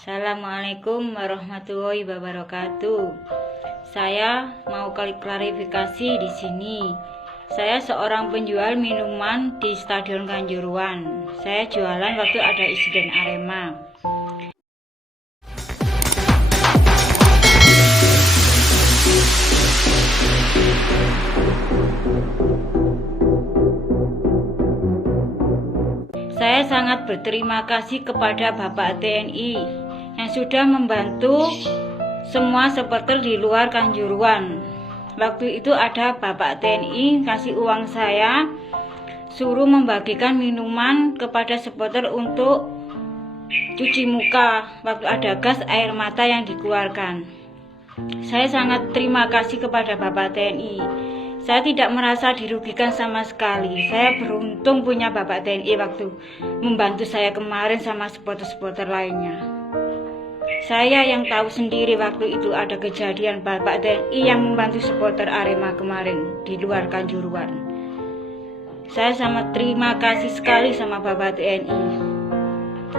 Assalamualaikum warahmatullahi wabarakatuh. Saya mau klarifikasi di sini. Saya seorang penjual minuman di Stadion Kanjuruhan. Saya jualan waktu ada insiden Arema. Saya sangat berterima kasih kepada Bapak TNI yang sudah membantu semua supporter di luar Kanjuruhan. Waktu itu ada Bapak TNI kasih uang saya, suruh membagikan minuman kepada supporter untuk cuci muka waktu ada gas air mata yang dikeluarkan. Saya sangat terima kasih kepada Bapak TNI. Saya tidak merasa dirugikan sama sekali. Saya beruntung punya Bapak TNI waktu membantu saya kemarin sama supporter-supporter lainnya. Saya yang tahu sendiri waktu itu ada kejadian Bapak TNI yang membantu supporter Arema kemarin di luar Kanjuruhan. Saya sangat terima kasih sekali sama Bapak TNI.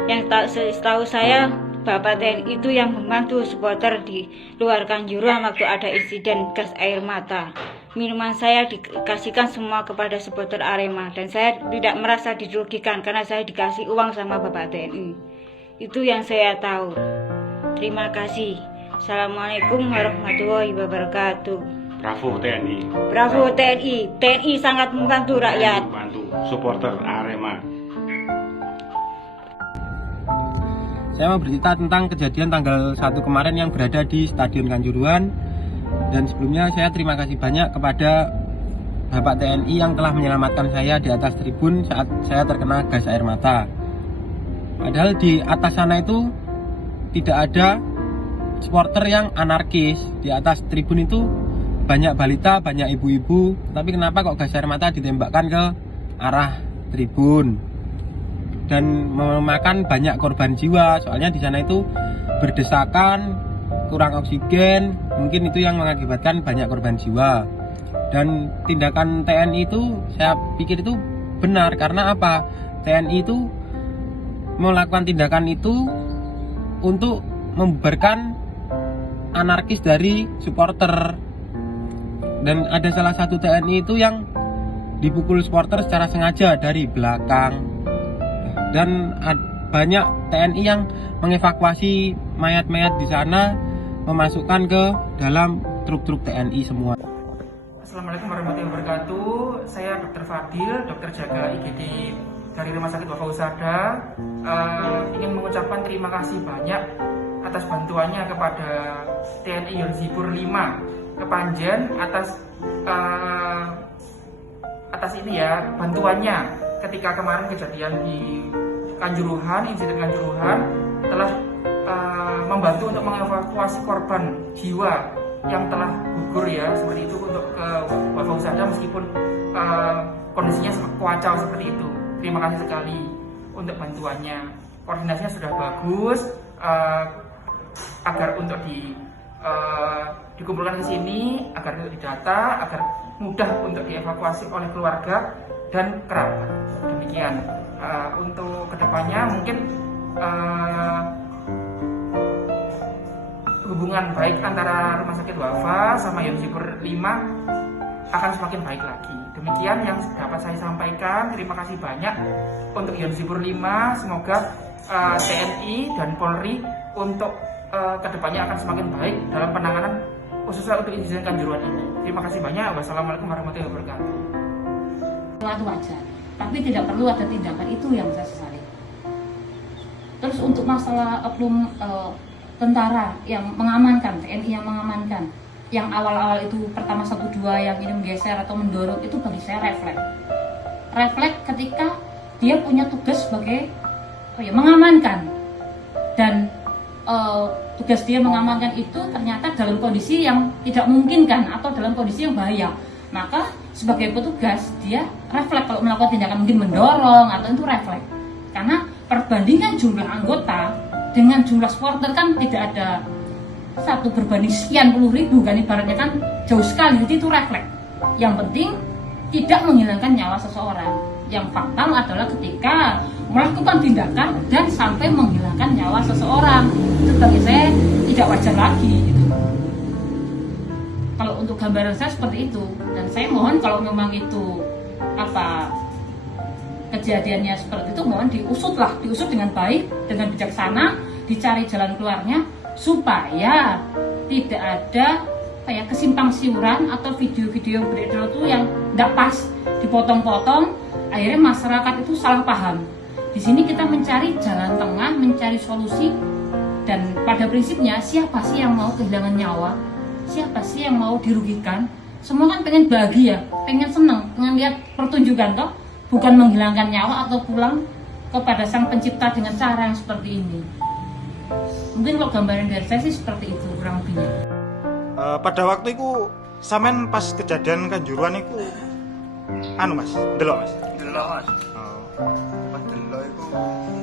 Yang setahu saya Bapak TNI itu yang membantu supporter di luar Kanjuruhan waktu ada insiden gas air mata. Minuman saya dikasihkan semua kepada supporter Arema dan saya tidak merasa dirugikan karena saya dikasih uang sama Bapak TNI. Itu yang saya tahu. Terima kasih. Assalamualaikum warahmatullahi wabarakatuh. Bravo TNI. Bravo TNI. TNI sangat membantu rakyat. Membantu supporter Arema. Saya mau bercerita tentang kejadian tanggal 1 kemarin yang berada di Stadion Kanjuruhan. Dan sebelumnya saya terima kasih banyak kepada Bapak TNI yang telah menyelamatkan saya di atas tribun saat saya terkena gas air mata. Padahal di atas sana itu tidak ada supporter yang anarkis. Di atas tribun itu banyak balita, banyak ibu-ibu. Tapi kenapa kok gas air mata ditembakkan ke arah tribun dan memakan banyak korban jiwa? Soalnya di sana itu berdesakan, kurang oksigen, mungkin itu yang mengakibatkan banyak korban jiwa. Dan tindakan TNI itu saya pikir itu benar. Karena apa? TNI itu melakukan tindakan itu untuk membubarkan anarkis dari supporter. Dan ada salah satu TNI itu yang dipukul supporter secara sengaja dari belakang. Dan banyak TNI yang mengevakuasi mayat-mayat di sana, memasukkan ke dalam truk-truk TNI semua. Assalamualaikum warahmatullahi wabarakatuh. Saya Dr. Fadil, dokter jaga IGD dari Rumah Sakit Wafa Husada. Ingin mengucapkan terima kasih banyak atas bantuannya kepada TNI Yonzipur 5 Kepanjen atas ini ya, bantuannya ketika kemarin kejadian di Kanjuruhan, insiden Kanjuruhan, telah membantu untuk mengevakuasi korban jiwa yang telah gugur ya, seperti itu untuk ke Wafa Husada meskipun kondisinya kacau seperti itu. Terima kasih sekali untuk bantuannya. Koordinasinya sudah bagus agar untuk dikumpulkan ke sini, agar untuk didata, agar mudah untuk dievakuasi oleh keluarga dan kerabat. Demikian. Untuk kedepannya mungkin hubungan baik antara Rumah Sakit Wafa sama Yonzipur 5 akan semakin baik lagi. Demikian yang dapat saya sampaikan. Terima kasih banyak untuk Yonzipur 5. Semoga TNI dan Polri untuk kedepannya akan semakin baik dalam penanganan khususnya untuk insiden Kanjuruhan ini. Terima kasih banyak. Wassalamualaikum warahmatullahi wabarakatuh. Itu wajar, tapi tidak perlu ada tindakan itu yang saya sesali. Terus untuk masalah oknum tentara yang mengamankan, TNI yang mengamankan, yang awal-awal itu pertama 1-2 yang ini menggeser atau mendorong, itu bagi saya refleks ketika dia punya tugas sebagai mengamankan, dan tugas dia mengamankan itu ternyata dalam kondisi yang tidak memungkinkan atau dalam kondisi yang bahaya. Maka sebagai petugas dia refleks kalau melakukan tindakan mungkin mendorong atau itu refleks, karena perbandingan jumlah anggota dengan jumlah supporter kan tidak ada satu berbanding sekian puluh ribu kan, ibaratnya kan jauh sekali. Jadi itu refleks. Yang penting tidak menghilangkan nyawa seseorang. Yang fatal adalah ketika melakukan tindakan dan sampai menghilangkan nyawa seseorang. itu bagi saya tidak wajar lagi gitu. Kalau untuk gambaran saya seperti itu, dan saya mohon kalau memang itu kejadiannya seperti itu, mohon diusut dengan baik, dengan bijaksana, dicari jalan keluarnya supaya tidak ada kesimpang siuran atau video-video yang beredar itu yang tidak pas, dipotong-potong, akhirnya masyarakat itu salah paham. Di sini kita mencari jalan tengah, mencari solusi, dan pada prinsipnya siapa sih yang mau kehilangan nyawa? Siapa sih yang mau dirugikan? Semua kan pengen bahagia, pengen senang, pengen lihat pertunjukan toh, bukan menghilangkan nyawa atau pulang kepada sang pencipta dengan cara yang seperti ini. Mungkin kalau gambaran dari saya sih seperti itu kurang lebihnya. Pada waktu itu sampean pas kejadian Kanjuruhan itu Mas, delok Mas. Delok Mas. Pas delok iku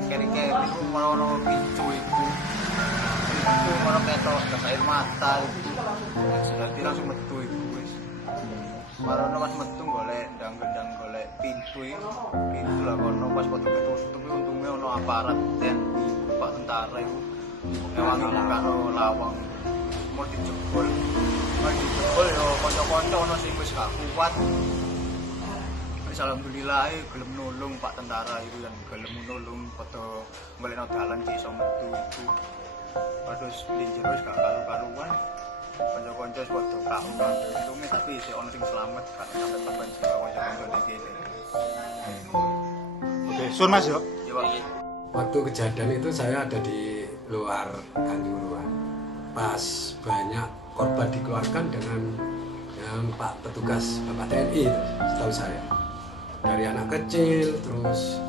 keri-keri iku merono pintu iku. Itu merono ketok gas air mata itu. Sudah langsung metu iku wis. Merono pas metu golek ndang-ndang golek pintu iku. Pintu lah kono pas foto ketutup untungnya ono aparat TNI Pak tentara iku. Ngewangi karo lawang mau dijebol yo kanca-kanca ono sing wis gak kuat. Wis alhamdulillah gelem nulung Pak tentara itu yang gelem nulung foto golekno dalan ki iso metu itu. Padahal linjer wis gak karu-karuan. Kanca-kanca wis padha karuan untunge tapi isih ono sing selamat gak sampai korban jiwa kanca-kanca iki. Oke, sun Mas yo. Ya Pak. Waktu kejadian itu saya ada di luar Kanjuruhan. Pas banyak korban dikeluarkan dengan Pak petugas Bapak TNI itu, setahu saya. Dari anak kecil, terus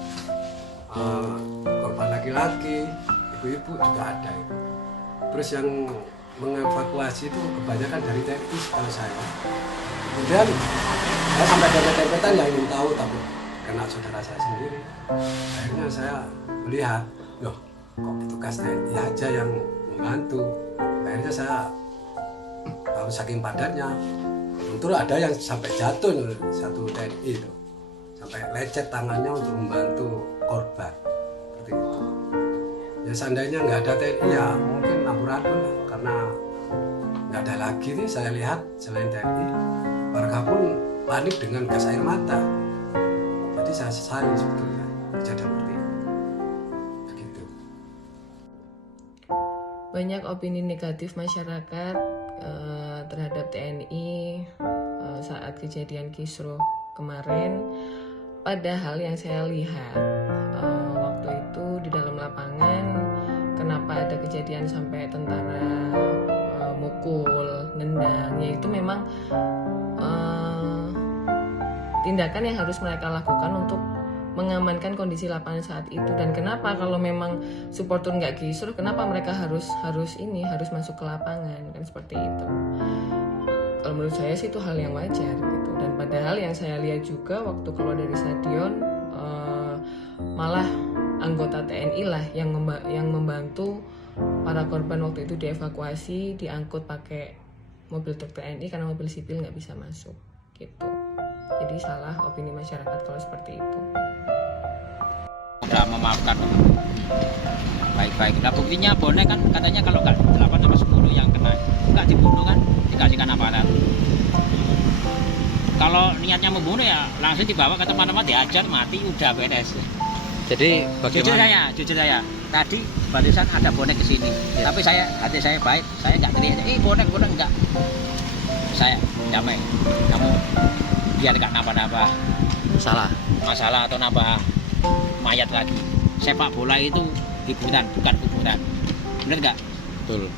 korban laki-laki, ibu-ibu juga ada itu. Terus yang mengevakuasi itu kebanyakan dari TNI setahu saya. Kemudian saya sampai ada tempetan yang ingin tahu, tapi kena saudara saya sendiri. Akhirnya saya melihat, loh kok petugas TNI aja yang membantu. Akhirnya saya tahu saking padatnya, betul ada yang sampai jatuh satu TNI itu, sampai lecet tangannya untuk membantu korban seperti itu. Ya seandainya nggak ada TNI ya mungkin amburadul lah, karena nggak ada lagi nih saya lihat selain TNI. Warga pun panik dengan gas air mata. Jadi saya sesali sebetulnya kejadian seperti itu. Begitu. Banyak opini negatif masyarakat terhadap TNI saat kejadian Kisruh kemarin. Padahal yang saya lihat waktu itu di dalam lapangan, kenapa ada kejadian sampai tentara mukul, nendang, yaitu memang tindakan yang harus mereka lakukan untuk mengamankan kondisi lapangan saat itu. Dan kenapa kalau memang supporter nggak kisruh, kenapa mereka harus masuk ke lapangan, kan seperti itu. Kalau menurut saya sih itu hal yang wajar gitu. Dan padahal yang saya lihat juga waktu keluar dari stadion malah anggota TNI lah yang membantu para korban waktu itu dievakuasi, diangkut pakai mobil truk TNI karena mobil sipil nggak bisa masuk gitu. Jadi salah opini masyarakat kalau seperti itu. Udah memaafkan baik-baik. Nah buktinya bonek kan katanya kalau nggak 8 sampai 10 yang kena, nggak dibunuh kan, dikasihkan aparat. Kalau niatnya membunuh ya langsung dibawa ke tempat-tempat, diajar mati, udah beres. Jadi bagaimana? Jujur saya, tadi barusan ada bonek kesini, ya. Tapi hati saya baik, saya nggak teriak, bonek nggak. Saya damai, kamu biar nggak nambah-nambah masalah atau nambah mayat lagi. Sepak bola itu hiburan, bukan kuburan. Bener nggak? Betul.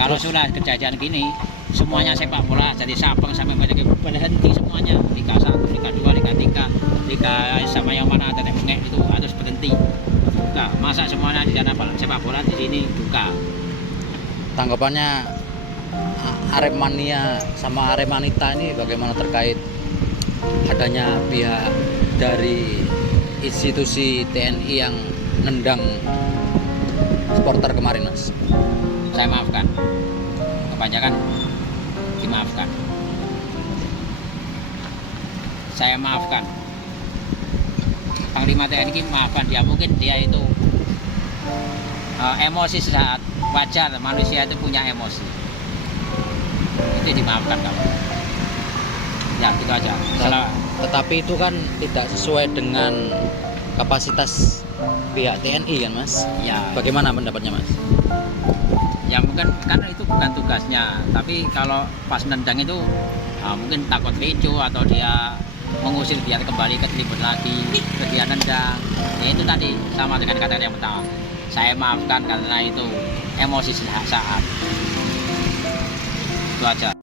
Kalau sudah kejadian gini, semuanya sepak bola jadi Sabang sampai berhenti semuanya. Liga 1, Liga 2, Liga 3, Liga sama yang mana ada bengek itu harus berhenti. Nah, masa semuanya di sana sepak bola di sini buka. Tanggapannya Aremania sama Aremanita ini bagaimana terkait adanya pihak dari institusi TNI yang nendang supporter kemarin, Mas? Saya maafkan, kebanyakan dimaafkan. Saya maafkan Panglima TNI, maafkan dia, mungkin dia itu emosi saat wajar, manusia itu punya emosi, itu dimaafkan kamu. Ya gitu aja. Tetapi itu kan tidak sesuai dengan kapasitas pihak TNI kan Mas? Ya. Bagaimana pendapatnya Mas? Ya mungkin kan itu bukan tugasnya, tapi kalau pas nendang itu mungkin takut ricu atau dia mengusir dia kembali ke tribun lagi, ke dia nendang. Ya itu tadi sama dengan kata yang pertama. Saya maafkan karena itu emosi saat. Itu aja.